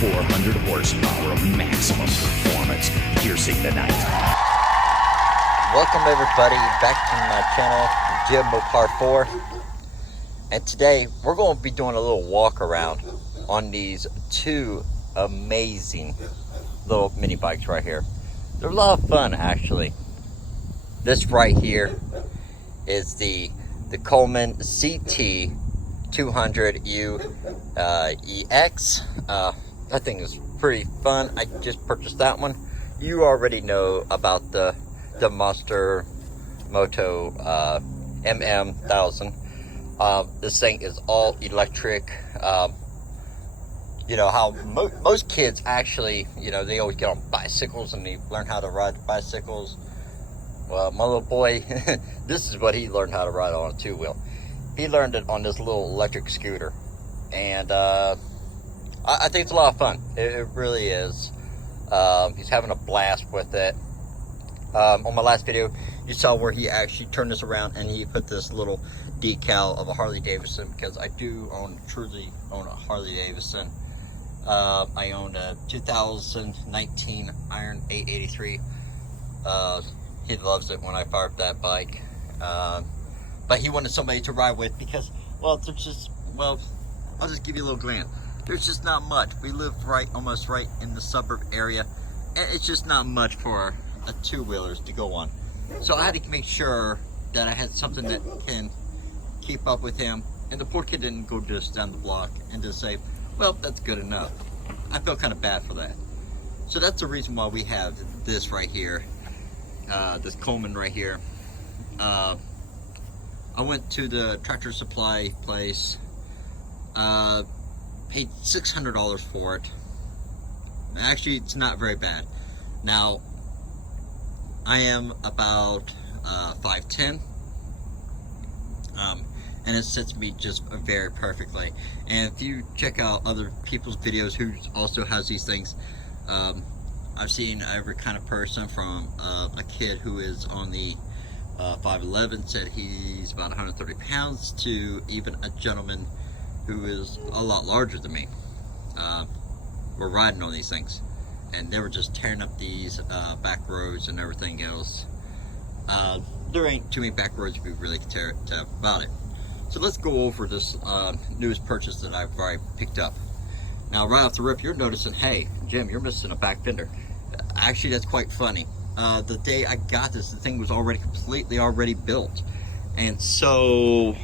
400 horsepower of maximum performance, piercing the night. Welcome everybody back to my channel, Jim Mopar 4. And today we're going to be doing a little walk around on these two amazing little mini bikes right here. They're a lot of fun actually. This right here is the Coleman CT 200U EX. That thing is pretty fun. I just purchased that one. You already know about the monster Moto MM1000. This thing is all electric. You know how most kids actually, you know, they always get on bicycles and they learn how to ride bicycles. Well, my little boy, this is what he learned how to ride on a two-wheel. He learned it on this little electric scooter, and I think it's a lot of fun. It really is. He's having a blast with it. On my last video, you saw where he actually turned this around and he put this little decal of a Harley Davidson, because I do truly own a Harley Davidson. I own a 2019 Iron 883. He loves it when I fire up that bike. But he wanted somebody to ride with because, well, there's just, well, I'll just give you a little glance. There's just not much. We live almost right in the suburb area, and it's just not much for a two-wheelers to go on. So I had to make sure that I had something that can keep up with him, and the poor kid didn't go just down the block and just say, well, that's good enough. I felt kind of bad for that. So that's the reason why we have this right here, this Coleman right here. I went to the tractor supply place, paid $600 for it. Actually, it's not very bad. Now, I am about 5'10", and it sits me just very perfectly. And if you check out other people's videos who also has these things, I've seen every kind of person from a kid who is on the 5'11", said he's about 130 pounds, to even a gentleman who is a lot larger than me. We're riding on these things, and they were just tearing up these back roads and everything else. There ain't too many back roads to be really tear about it. So let's go over this newest purchase that I've already picked up. Now, right off the rip, you're noticing, hey, Jim, you're missing a back fender. Actually, that's quite funny. The day I got this, the thing was completely already built. And so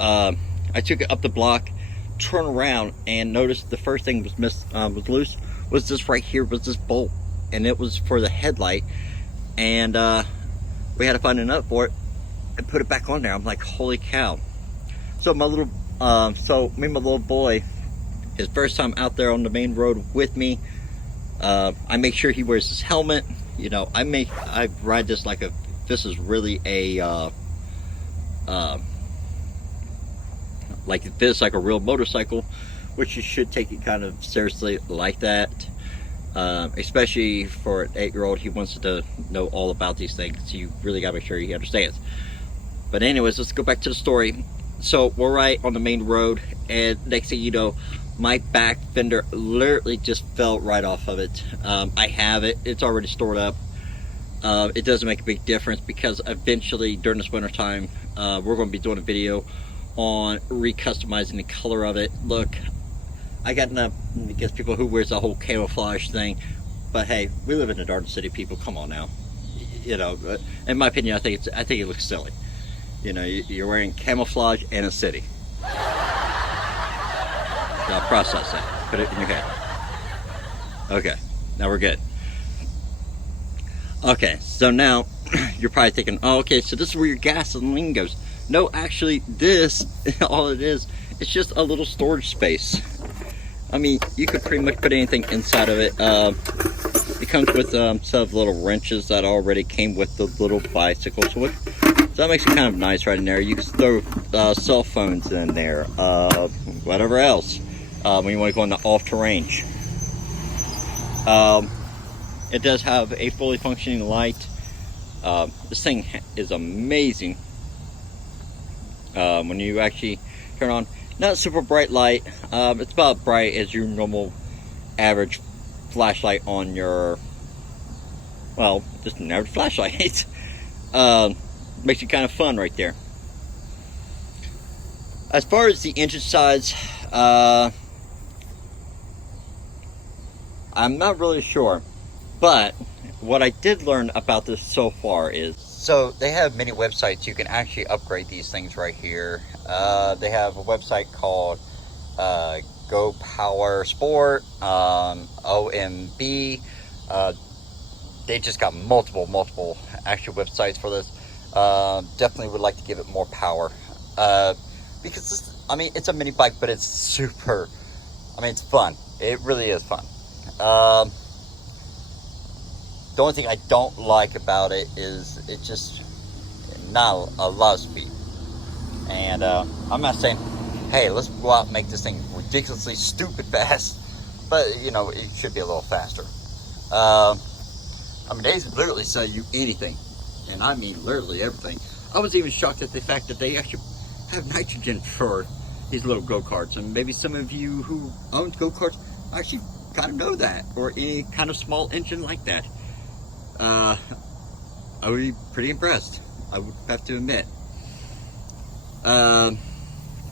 I took it up the block, turned around, and noticed the first thing was loose was this right here, was this bolt. And it was for the headlight. And we had to find a nut for it and put it back on there. I'm like, holy cow. So me and my little boy, his first time out there on the main road with me, I make sure he wears his helmet. You know, I ride this like this is really a like a real motorcycle, which you should take it kind of seriously like that. Especially for an 8-year-old, he wants to know all about these things. So you really gotta make sure he understands. But anyways, let's go back to the story. So we're right on the main road, and next thing you know, my back fender literally just fell right off of it. I have it, it's already stored up. It doesn't make a big difference, because eventually during this winter time, we're going to be doing a video on recustomizing the color of it. Look, I got enough against people who wears the whole camouflage thing, but hey, we live in a darn city, people, come on now. You know, in my opinion, I think it looks silly. You know, you're wearing camouflage in a city. Now process that. Put it in your head. Okay, now we're good. Okay, so now you're probably thinking, oh, okay, so this is where your gasoline goes. No, actually, this, all it is, it's just a little storage space. I mean, you could pretty much put anything inside of it. It comes with some little wrenches that already came with the little bicycle. So that makes it kind of nice right in there. You can throw cell phones in there, whatever else, when you want to go on the off-terrain. It does have a fully functioning light. This thing is amazing. When you actually turn on, not a super bright light. It's about bright as your normal average flashlight on your, well, just an average flashlight. Makes it kind of fun right there. As far as the engine size, I'm not really sure, but what I did learn about this so far is, so they have many websites you can actually upgrade these things right here. They have a website called Go Power Sport, OMB. They just got multiple actual websites for this. Definitely would like to give it more power, because this, I mean, it's a mini bike, but it's super, I mean, it's fun. It really is fun. The only thing I don't like about it is it's just not a lot of speed. And I'm not saying, hey, let's go out and make this thing ridiculously stupid fast, but you know, it should be a little faster. I mean, they literally sell you anything, and I mean literally everything. I was even shocked at the fact that they actually have nitrogen for these little go-karts, and maybe some of you who own go-karts actually kind of know that, or any kind of small engine like that. I would be pretty impressed, I would have to admit. I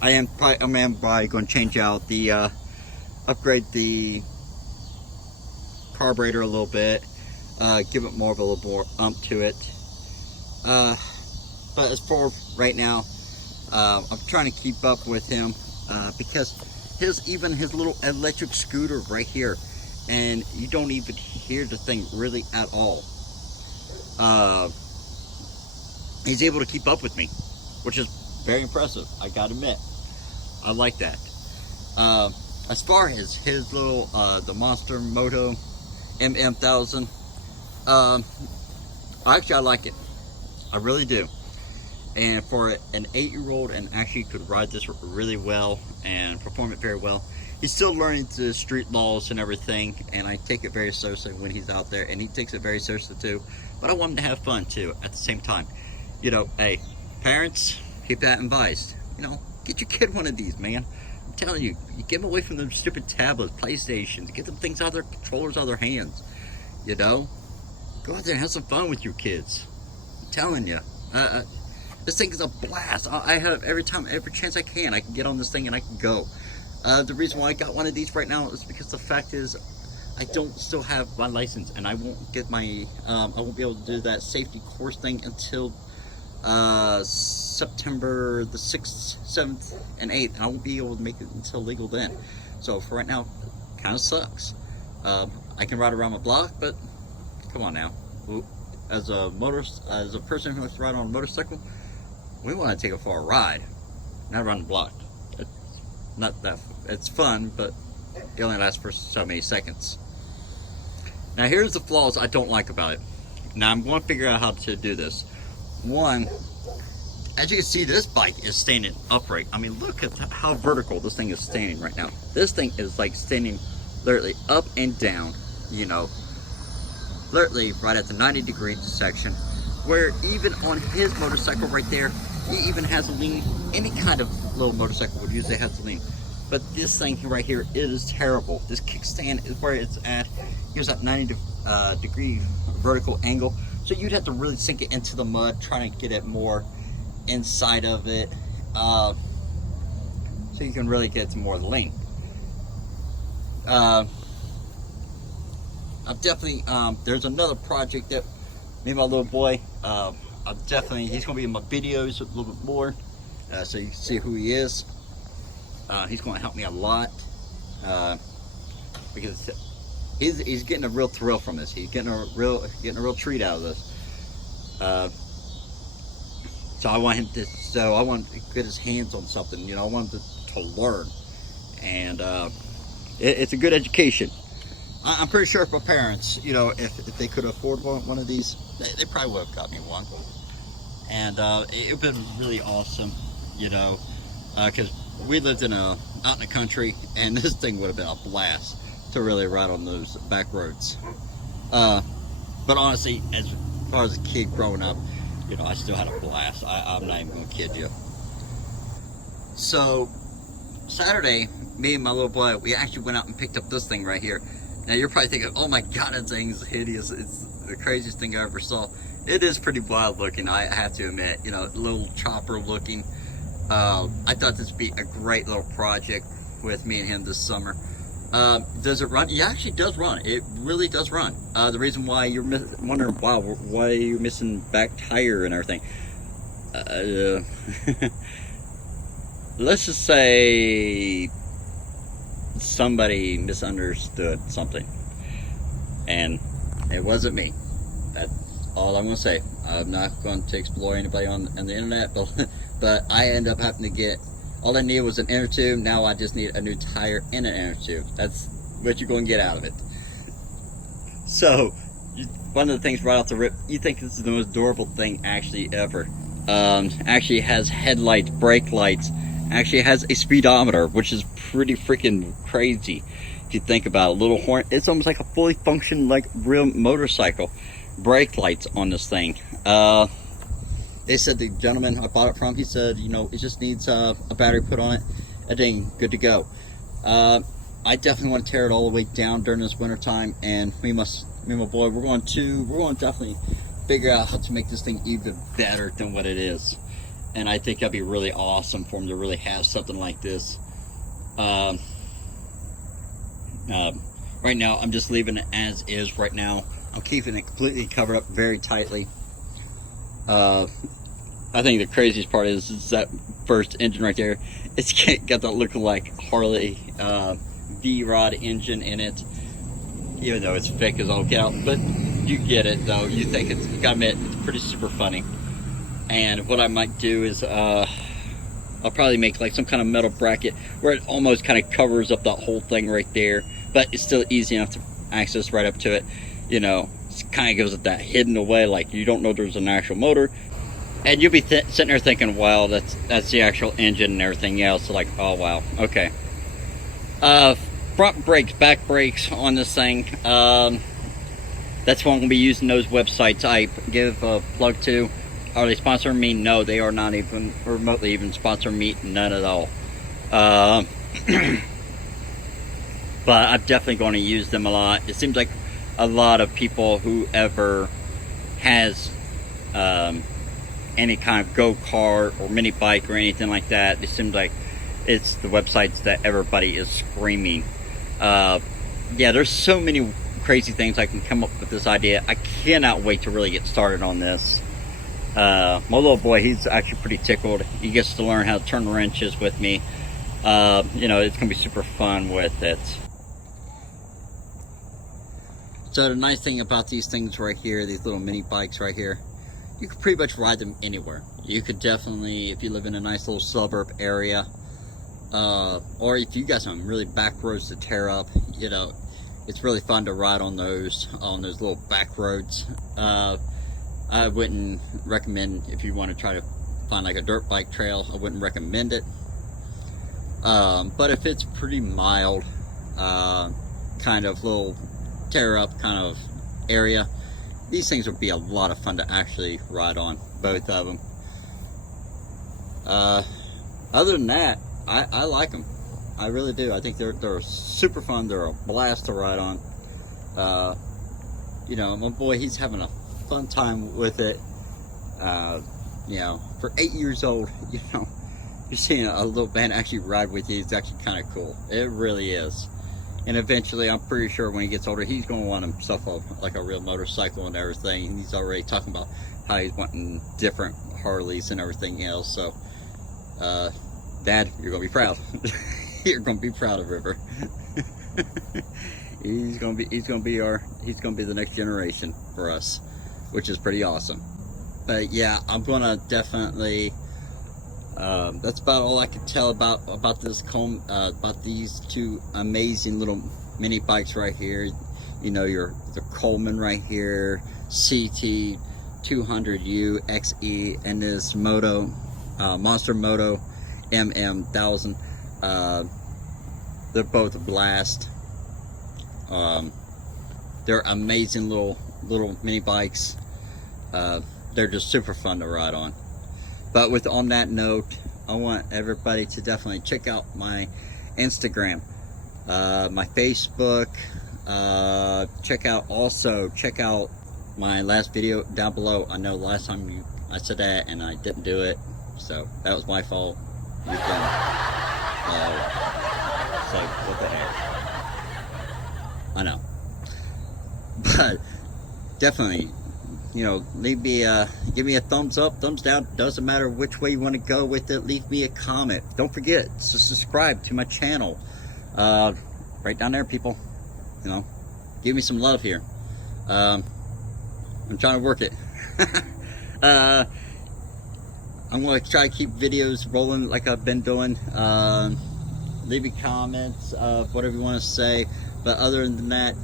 am probably going to change out the, upgrade the carburetor a little bit, give it more of a little more ump to it. But as for right now, I'm trying to keep up with him, because even his little electric scooter right here, and you don't even hear the thing really at all. He's able to keep up with me, which is very impressive, I gotta admit. I like that. As far as his little, the Monster Moto MM1000, actually I like it. I really do. And for an 8-year-old, and actually could ride this really well and perform it very well. He's still learning the street laws and everything, and I take it very seriously when he's out there, and he takes it very seriously too. But I want him to have fun too at the same time. You know, hey, parents, keep that advised. You know, get your kid one of these, man. I'm telling you, you get them away from them stupid tablets, PlayStations, get them things out of their controllers out of their hands. You know, go out there and have some fun with your kids. I'm telling you, this thing is a blast. I have every chance I can get on this thing and I can go. The reason why I got one of these right now is because the fact is, I don't still have my license, and I won't get my, I won't be able to do that safety course thing until September the 6th, 7th, and 8th, and I won't be able to make it until legal then. So for right now, kind of sucks. I can ride around my block, but come on now. As a person who likes to ride on a motorcycle, we want to take it for a ride, not around the block. It's fun, but it only lasts for so many seconds. Now here's the flaws I don't like about it. Now I'm going to figure out how to do this. One, as you can see, this bike is standing upright. I mean, look at how vertical this thing is standing right now. This thing is like standing literally up and down, you know, literally right at the 90-degree section, where even on his motorcycle right there, he even has a lean. Any kind of little motorcycle would usually have a lean. But this thing right here is terrible. This kickstand is where it's at. Here's that 90-degree vertical angle. So you'd have to really sink it into the mud, trying to get it more inside of it, so you can really get some more length. I've definitely, there's another project that me and my little boy, he's going to be in my videos a little bit more, so you can see who he is. He's going to help me a lot, because he's getting a real thrill from this. He's getting a real treat out of this. So I want to get his hands on something. You know, I want him to learn, and it's a good education. I'm pretty sure if my parents, you know, if they could afford one of these, they probably would have got me one. And it would have been really awesome, you know, because we lived out in the country, and this thing would have been a blast to really ride on those back roads. But honestly, as far as a kid growing up, you know, I still had a blast. I'm not even gonna kid you. So Saturday, me and my little boy, we actually went out and picked up this thing right here. Now you're probably thinking, oh my god, that thing's hideous. It's the craziest thing I ever saw. It is pretty wild looking, I have to admit. You know, a little chopper looking. I thought this would be a great little project with me and him this summer. Does it run? It actually does run. It really does run. The reason why you're wondering, wow, why you're missing back tire and everything. Let's just say somebody misunderstood something, and it wasn't me. That's all I'm going to say. I'm not going to explore anybody on the internet, but I end up having to get, all I needed was an inner tube. Now I just need a new tire and an inner tube. That's what you're going to get out of it. So, one of the things right off the rip, you think this is the most adorable thing actually ever. Actually has headlights, brake lights, actually has a speedometer, which is pretty freaking crazy if you think about it. A little horn, it's almost like a fully functioning like real motorcycle. Brake lights on this thing. They said, the gentleman I bought it from, he said, you know, it just needs a battery put on it, and then good to go. I definitely want to tear it all the way down during this winter time, and me and my boy, we're going to definitely figure out how to make this thing even better than what it is. And I think that'd be really awesome for him to really have something like this. Right now, I'm just leaving it as is right now. I'm keeping it completely covered up very tightly. I think the craziest part is that first engine right there. It's got that look like Harley V-Rod engine in it, even though it's thick as all get out. But you get it though. You think it's, you gotta admit, it's pretty super funny. And what I might do is I'll probably make like some kind of metal bracket where it almost kind of covers up that whole thing right there, but it's still easy enough to access right up to it. You know, it kind of gives it that hidden away, like you don't know there's an actual motor. And you'll be sitting there thinking, wow, that's the actual engine and everything else. Like, oh wow, okay. Front brakes, back brakes on this thing. That's what I'm gonna be using, those websites I give a plug to. Are they sponsoring me? No, they are not even remotely even sponsoring me, none at all. But I'm definitely going to use them a lot. It seems like a lot of people, whoever has any kind of go-kart or mini bike or anything like that, it seems like it's the websites that everybody is screaming. Yeah, there's so many crazy things I can come up with this idea. I cannot wait to really get started on this. My little boy, he's actually pretty tickled. He gets to learn how to turn wrenches with me. You know, it's gonna be super fun with it. So the nice thing about these things right here, these little mini bikes right here, you could pretty much ride them anywhere. You could definitely, if you live in a nice little suburb area, or if you got some really back roads to tear up, you know, it's really fun to ride on those little back roads. I wouldn't recommend, if you want to try to find like a dirt bike trail, I wouldn't recommend it. But if it's pretty mild, kind of little tear up kind of area, these things would be a lot of fun to actually ride on, both of them. Other than that, I like them. I really do. I think they're super fun. They're a blast to ride on. You know, my boy, he's having a fun time with it. You know, for 8 years old, you know, you're seeing a little band actually ride with you. It's actually kind of cool. It really is. And eventually, I'm pretty sure when he gets older, he's going to want himself like a real motorcycle and everything. And he's already talking about how he's wanting different Harleys and everything else. So, Dad, you're going to be proud. You're going to be proud of River. He's going to be the next generation for us, which is pretty awesome. But yeah, I'm going to definitely. That's about all I can tell about this about these two amazing little mini bikes right here. You know, the Coleman right here, CT 200U XE, and this Moto Monster Moto MM1000. They're both a blast. They're amazing little mini bikes. They're just super fun to ride on. But on that note, I want everybody to definitely check out my Instagram, my Facebook. Check out my last video down below. I know last time I said that and I didn't do it, so that was my fault. You can say what the heck. I know, but definitely, you know, leave me give me a thumbs up, thumbs down. Doesn't matter which way you want to go with it. Leave me a comment. Don't forget to subscribe to my channel. Right down there, people. You know, give me some love here. I'm trying to work it. I'm going to try to keep videos rolling like I've been doing. Leave me comments of whatever you want to say. But other than that,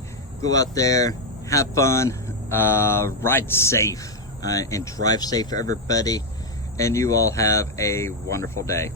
go out there, have fun, ride safe, and drive safe for everybody. And you all have a wonderful day.